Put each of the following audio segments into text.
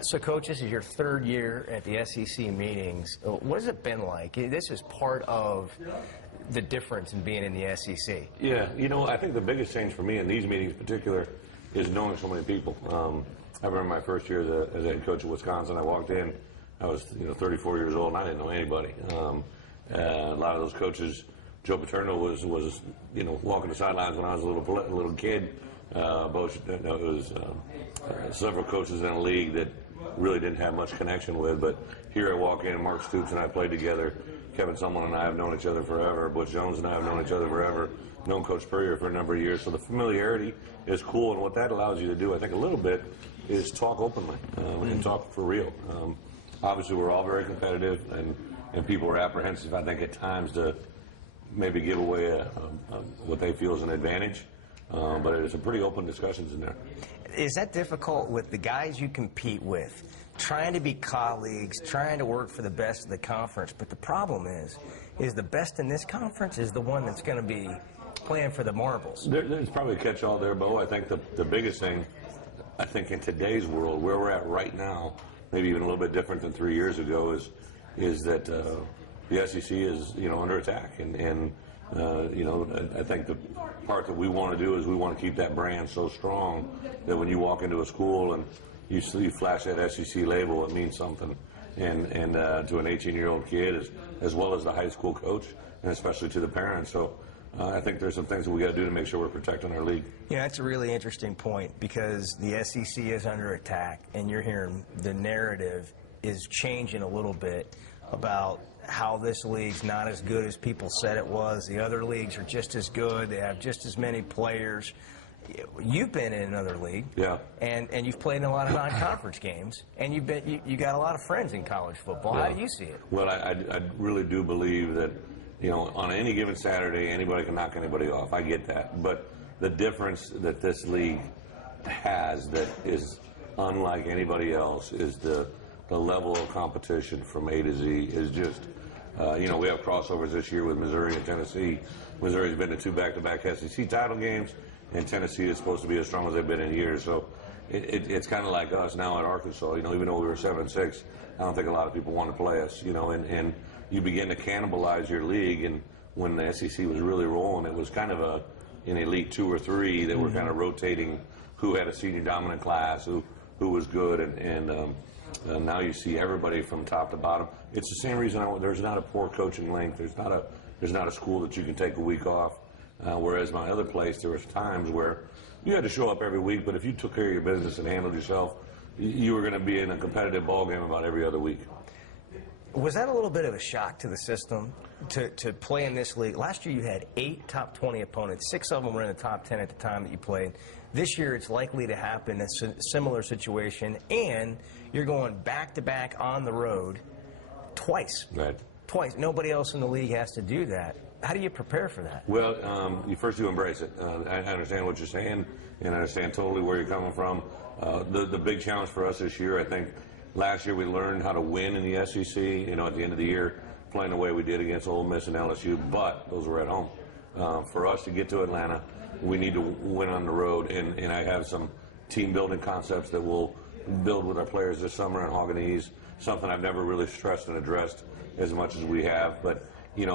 So, Coach, this is your third year at the SEC meetings. What has it been like? This is part of the difference in being in the SEC. Yeah, you know, I think the biggest change for me in these meetings in particular is knowing so many people. I remember my first year as a head coach at Wisconsin. I walked in, I was 34 years old, and I didn't know anybody. A lot of those coaches, Joe Paterno was walking the sidelines when I was a little kid. It was several coaches in the league that really didn't have much connection with, but here I walk in, Mark Stoops and I played together. Kevin Sumlin and I have known each other forever. Butch Jones and I have known each other forever. Known Coach Spurrier for a number of years. So the familiarity is cool, and what that allows you to do, I think, a little bit, is talk openly and talk for real. Obviously, we're all very competitive, and people are apprehensive, I think, at times to maybe give away what they feel is an advantage. But it's a pretty open discussions in there. Is that difficult with the guys you compete with, trying to be colleagues, trying to work for the best of the conference? But the problem is the best in this conference is the one that's going to be playing for the marbles. There's probably a catch-all there, Bo. I think the biggest thing, I think in today's world, where we're at right now, maybe even a little bit different than 3 years ago, is that the SEC is under attack, and I think the part that we want to do is we want to keep that brand so strong that when you walk into a school and you flash that SEC label, it means something. And to an 18-year-old kid, as well as the high school coach, and especially to the parents. So I think there's some things that we got to do to make sure we're protecting our league. Yeah, that's a really interesting point, because the SEC is under attack, and you're hearing the narrative is changing a little bit about how this league's not as good as people said it was. The other leagues are just as good. They have just as many players. You've been in another league, yeah, and you've played in a lot of non-conference games, and you got a lot of friends in college football. Yeah. How do you see it? Well, I really do believe that on any given Saturday anybody can knock anybody off. I get that, but the difference that this league has that is unlike anybody else is the level of competition from A to Z is just. We have crossovers this year with Missouri and Tennessee. Missouri's been to 2 back-to-back SEC title games, and Tennessee is supposed to be as strong as they've been in years. So it's kind of like us now at Arkansas. Even though we were 7-6, I don't think a lot of people want to play us. And you begin to cannibalize your league. And when the SEC was really rolling, it was kind of an elite 2 or 3 that were kind of rotating who had a senior dominant class, who was good, and now you see everybody from top to bottom. It's the same reason there's not a poor coaching link. There's not a school that you can take a week off. Whereas my other place, there was times where you had to show up every week, but if you took care of your business and handled yourself, you were going to be in a competitive ball game about every other week. Was that a little bit of a shock to the system to play in this league? Last year you had 8 top 20 opponents. 6 of them were in the top 10 at the time that you played. This year it's likely to happen, a similar situation, and you're going back-to-back on the road twice. Right. Twice. Nobody else in the league has to do that. How do you prepare for that? Well, you first embrace it. I understand what you're saying, and I understand totally where you're coming from. The big challenge for us this year, I think, last year we learned how to win in the SEC, at the end of the year, playing the way we did against Ole Miss and LSU, but those were at home. For us to get to Atlanta, we need to win on the road, and I have some team-building concepts that we'll build with our players this summer in Hauganese, something I've never really stressed and addressed as much as we have, but you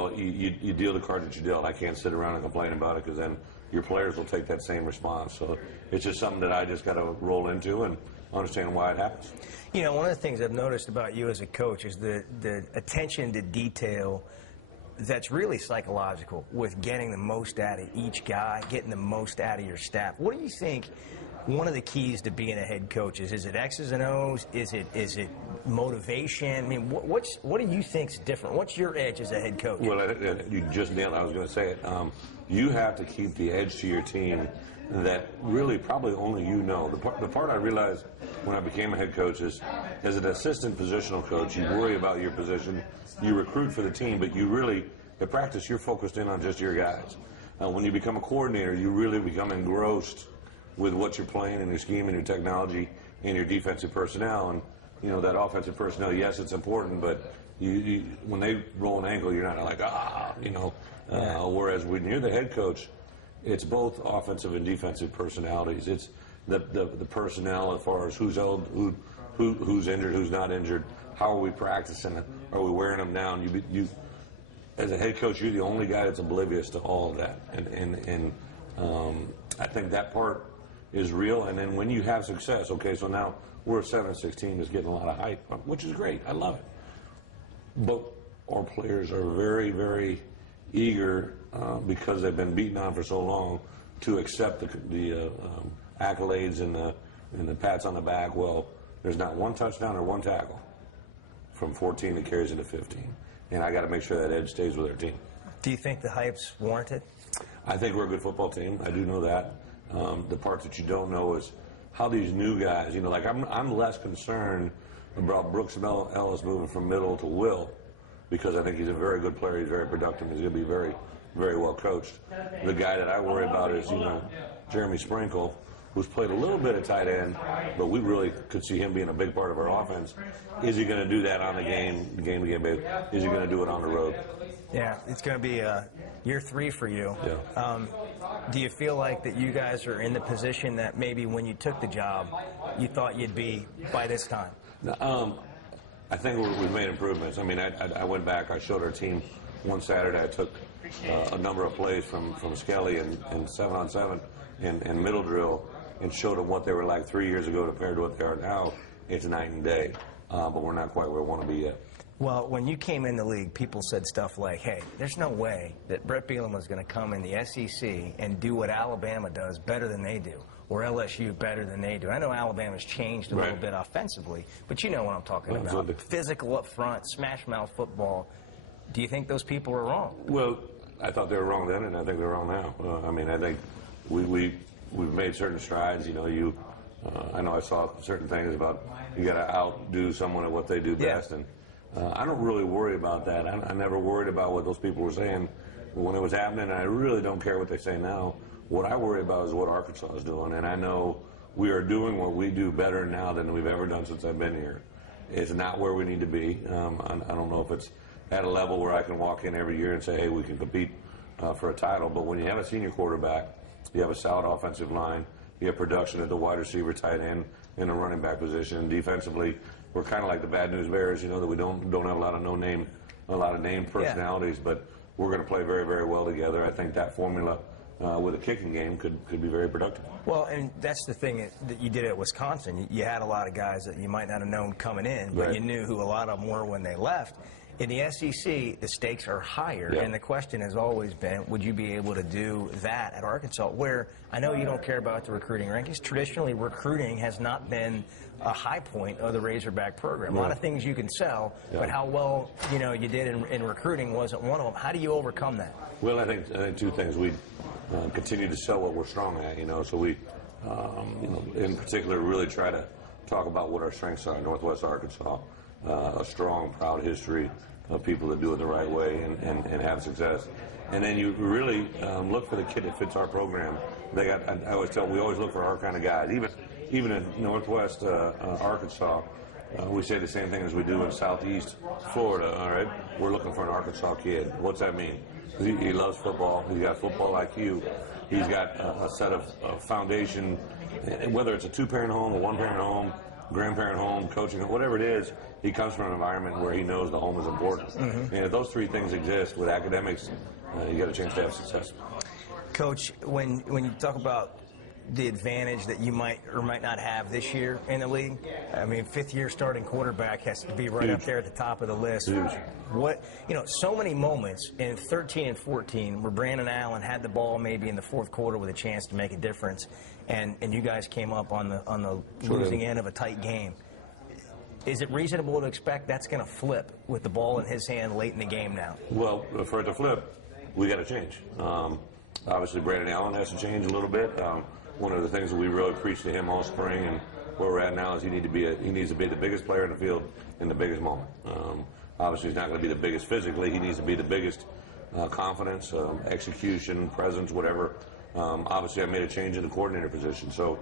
deal the card that you dealt. I can't sit around and complain about it, because then your players will take that same response. So it's just something that I just got to roll into and understand why it happens. One of the things I've noticed about you as a coach is the attention to detail that's really psychological, with getting the most out of each guy, getting the most out of your staff. What do you think one of the keys to being a head coach is? Is it X's and O's? Is it motivation? I mean, what do you think's different? What's your edge as a head coach? Well, you just nailed it. I was going to say it. You have to keep the edge to your team that really probably only you know. The part I realized when I became a head coach is, as an assistant positional coach, you worry about your position, you recruit for the team, but you really, at practice, you're focused in on just your guys. When you become a coordinator, you really become engrossed with what you're playing and your scheme and your technology and your defensive personnel. And that offensive personnel, yes, it's important, but when they roll an ankle, you're not like, whereas when you're the head coach, it's both offensive and defensive personalities. It's the personnel as far as who's who's injured, who's not injured, how are we practicing, are we wearing them down? You as a head coach, you're the only guy that's oblivious to all of that, and I think that part is real. And then when you have success, okay, so now we're a 7-6 team that's getting a lot of hype, which is great. I love it. But our players are very, very eager because they've been beaten on for so long to accept the accolades and the pats on the back. Well, there's not one touchdown or one tackle from 14 that carries into 15. And I got to make sure that edge stays with our team. Do you think the hype's warranted? I think we're a good football team. I do know that. The part that you don't know is how these new guys, like I'm less concerned about Brooks Ellis moving from middle to Will, because I think he's a very good player. He's very productive. He's going to be very, very well coached. The guy that I worry about is, Jeremy Sprinkle, who's played a little bit of tight end, but we really could see him being a big part of our offense. Is he going to do that on the game-to-game basis? Is he going to do it on the road? Yeah, it's going to be year 3 for you. Yeah. Do you feel like that you guys are in the position that maybe when you took the job, you thought you'd be by this time? I think we've made improvements. I mean, I went back. I showed our team one Saturday. I took a number of plays from Skelly and 7-on-7 and middle drill and showed them what they were like 3 years ago compared to what they are now. It's night and day, but we're not quite where we want to be yet. Well, when you came in the league, people said stuff like, hey, there's no way that Bret Bielema is going to come in the SEC and do what Alabama does better than they do, or LSU better than they do. I know Alabama's changed a little bit offensively, but you know what I'm talking about. Physical up front, smash-mouth football. Do you think those people are wrong? Well, I thought they were wrong then, and I think they're wrong now. I mean, I think we've made certain strides. I know I saw certain things about you got to outdo someone at what they do best, and I don't really worry about that. I never worried about what those people were saying when it was happening, and I really don't care what they say now. What I worry about is what Arkansas is doing, and I know we are doing what we do better now than we've ever done since I've been here. It's not where we need to be. I don't know if it's at a level where I can walk in every year and say, hey, we can compete for a title, but when you have a senior quarterback, you have a solid offensive line, you have production at the wide receiver, tight end, in the running back position. Defensively, we're kind of like the Bad News Bears, that we don't have a lot of name personalities, but we're going to play very, very well together. I think that formula with a kicking game could be very productive. Well, and that's the thing that you did at Wisconsin. You had a lot of guys that you might not have known coming in, but you knew who a lot of them were when they left. In the SEC, the stakes are higher, and the question has always been, would you be able to do that at Arkansas, where I know you don't care about the recruiting rankings. Traditionally, recruiting has not been a high point of the Razorback program. A lot of things you can sell, but how well you did in recruiting wasn't one of them. How do you overcome that? Well, I think two things. We continue to sell what we're strong at, so we, in particular, really try to talk about what our strengths are. Northwest Arkansas, a strong, proud history of people that do it the right way and have success. And then you really look for the kid that fits our program. I always tell we always look for our kind of guys. Even in Northwest Arkansas, we say the same thing as we do in Southeast Florida. All right, we're looking for an Arkansas kid. What's that mean? He loves football. He's got football IQ. He's got a set of foundation, whether it's a 2-parent home, a 1-parent home, grandparent home, coaching, whatever it is. He comes from an environment where he knows the home is important. And if those three things exist with academics, you got a chance to have success. Coach, when you talk about the advantage that you might or might not have this year in the league, I mean, 5th-year starting quarterback has to be right up there at the top of the list. What so many moments in 13 and 14 where Brandon Allen had the ball maybe in the 4th quarter with a chance to make a difference, and you guys came up on the losing end of a tight game. Is it reasonable to expect that's going to flip with the ball in his hand late in the game now? Well, for it to flip, we got to change. Obviously, Brandon Allen has to change a little bit. One of the things that we really preached to him all spring and where we're at now is he needs to be the biggest player in the field in the biggest moment. Obviously, he's not going to be the biggest physically. He needs to be the biggest confidence, execution, presence, whatever. Obviously, I made a change in the coordinator position. So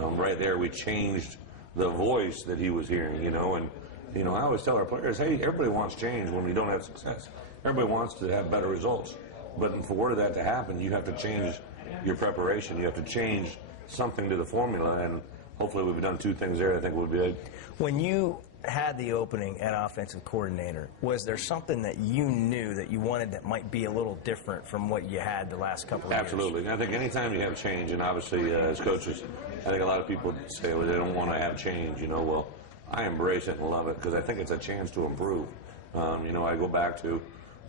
right there, we changed the voice that he was hearing, and I always tell our players, hey, everybody wants change when we don't have success. Everybody wants to have better results. But for that to happen, you have to change your preparation. You have to change something to the formula. And hopefully we've done 2 things there I think would be good. When you had the opening at offensive coordinator, was there something that you knew that you wanted that might be a little different from what you had the last couple of Absolutely. years? I think anytime you have change, and obviously as coaches, I think a lot of people say, well, they don't want to have change, you know. Well, I embrace it and love it because I think it's a chance to improve. You know, I go back to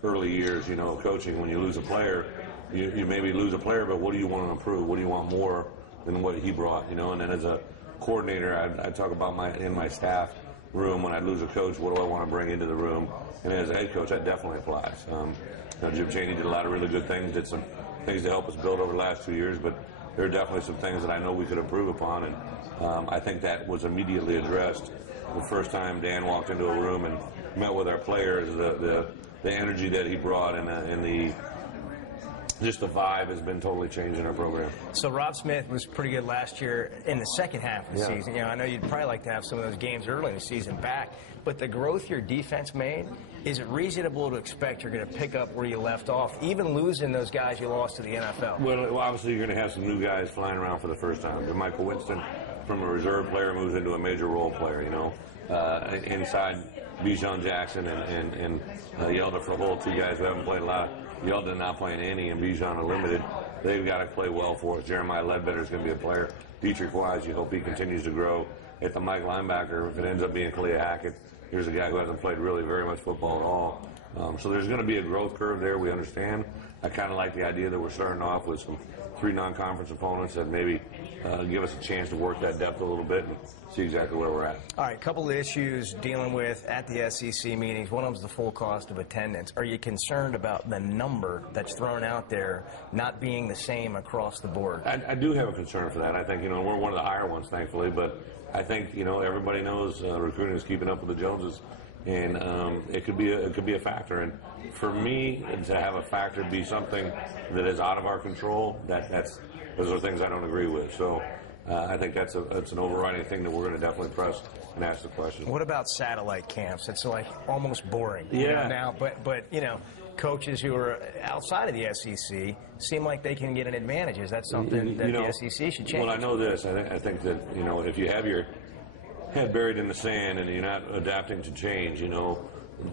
early years, you know, coaching. When you lose a player, you maybe lose a player, but what do you want to improve? What do you want more than what he brought, you know? And then as a coordinator, I talk about in my staff room, when I lose a coach, what do I want to bring into the room? And as a head coach, that definitely applies. You know, Jim Chaney did a lot of really good things, did some things to help us build over the last 2 years, but there are definitely some things that I know we could improve upon, and I think that was immediately addressed the first time Dan walked into a room and met with our players. The energy that he brought and just the vibe has been totally changed in our program. So Rob Smith was pretty good last year in the second half of the season. You know, I know you'd probably like to have some of those games early in the season back, but the growth your defense made, is it reasonable to expect you're going to pick up where you left off, even losing those guys you lost to the NFL? Well, obviously you're going to have some new guys flying around for the first time. Michael Winston, from a reserve player, moves into a major role player, you know. Inside Bijan Jackson and Yelda Frahol, 2 guys who haven't played a lot. Yelda not playing any, and Bijan are limited. They've got to play well for us. Jeremiah Ledbetter is going to be a player. Dietrich Wise, you hope he continues to grow. At the Mike linebacker, if it ends up being Kalia Hackett, here's a guy who hasn't played really very much football at all. So there's going to be a growth curve there, we understand. I kind of like the idea that we're starting off with some 3 non-conference opponents that maybe give us a chance to work that depth a little bit and see exactly where we're at. All right, a couple of issues dealing with at the SEC meetings. One of them is the full cost of attendance. Are you concerned about the number that's thrown out there not being the same across the board? I do have a concern for that. I think, you know, we're one of the higher ones, thankfully, but I think, you know, everybody knows recruiting is keeping up with the Joneses, and it could be a factor. And for me, to have a factor be something that is out of our control, those are things I don't agree with. So I think that's an overriding thing that we're going to definitely press and ask the question. What about satellite camps? It's like almost boring now, but you know, coaches who are outside of the SEC seem like they can get an advantage. Is that something that the SEC should change? Well, I know this. I think that, you know, if you have your head buried in the sand and you're not adapting to change, you know,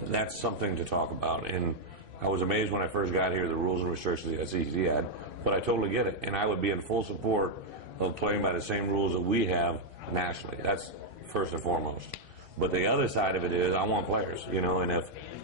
that's something to talk about. And I was amazed when I first got here, the rules and restrictions the SEC had, but I totally get it. And I would be in full support of playing by the same rules that we have nationally. That's first and foremost. But the other side of it is I want players, you know, and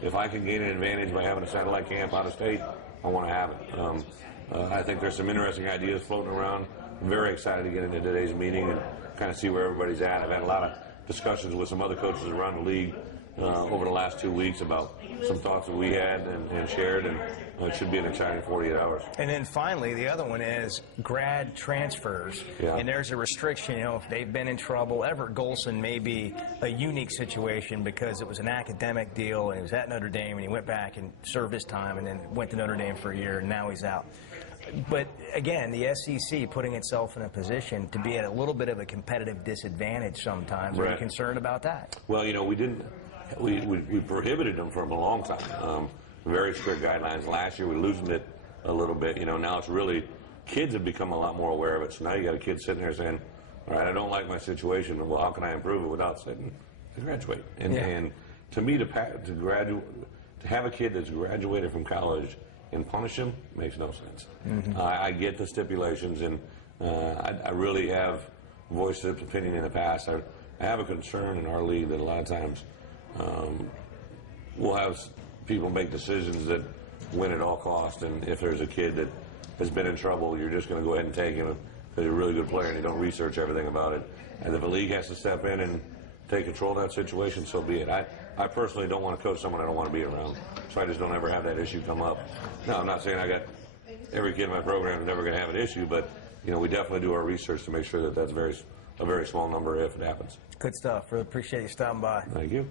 if I can gain an advantage by having a satellite camp out of state, I want to have it. I think there's some interesting ideas floating around. I'm very excited to get into today's meeting and kind of see where everybody's at. I've had a lot of discussions with some other coaches around the league over the last 2 weeks about some thoughts that we had and shared, and it should be an exciting 48 hours. And then finally, the other one is grad transfers. And there's a restriction, you know, if they've been in trouble. Everett Golson may be a unique situation because it was an academic deal, and he was at Notre Dame, and he went back and served his time, and then went to Notre Dame for a year, and now he's out. But again, the SEC putting itself in a position to be at a little bit of a competitive disadvantage sometimes. Are you concerned about that? Well, you know, we prohibited them for a long time. Very strict guidelines. Last year we loosened it a little bit. You know, now it's really, kids have become a lot more aware of it. So now you got a kid sitting there saying, all right, I don't like my situation. Well, how can I improve it without saying, graduate? And to me, to have a kid that's graduated from college and punish him makes no sense. I get the stipulations, and I really have voiced this opinion in the past. I have a concern in our league that a lot of times we'll have people make decisions that win at all costs, and if there's a kid that has been in trouble, you're just going to go ahead and take him because you're a really good player and you don't research everything about it. And if the league has to step in and take control of that situation, so be it. I personally don't want to coach someone I don't want to be around, so I just don't ever have that issue come up. Now, I'm not saying I got every kid in my program is never going to have an issue, but you know, we definitely do our research to make sure that that's a very small number if it happens. Good stuff. Really appreciate you stopping by. Thank you.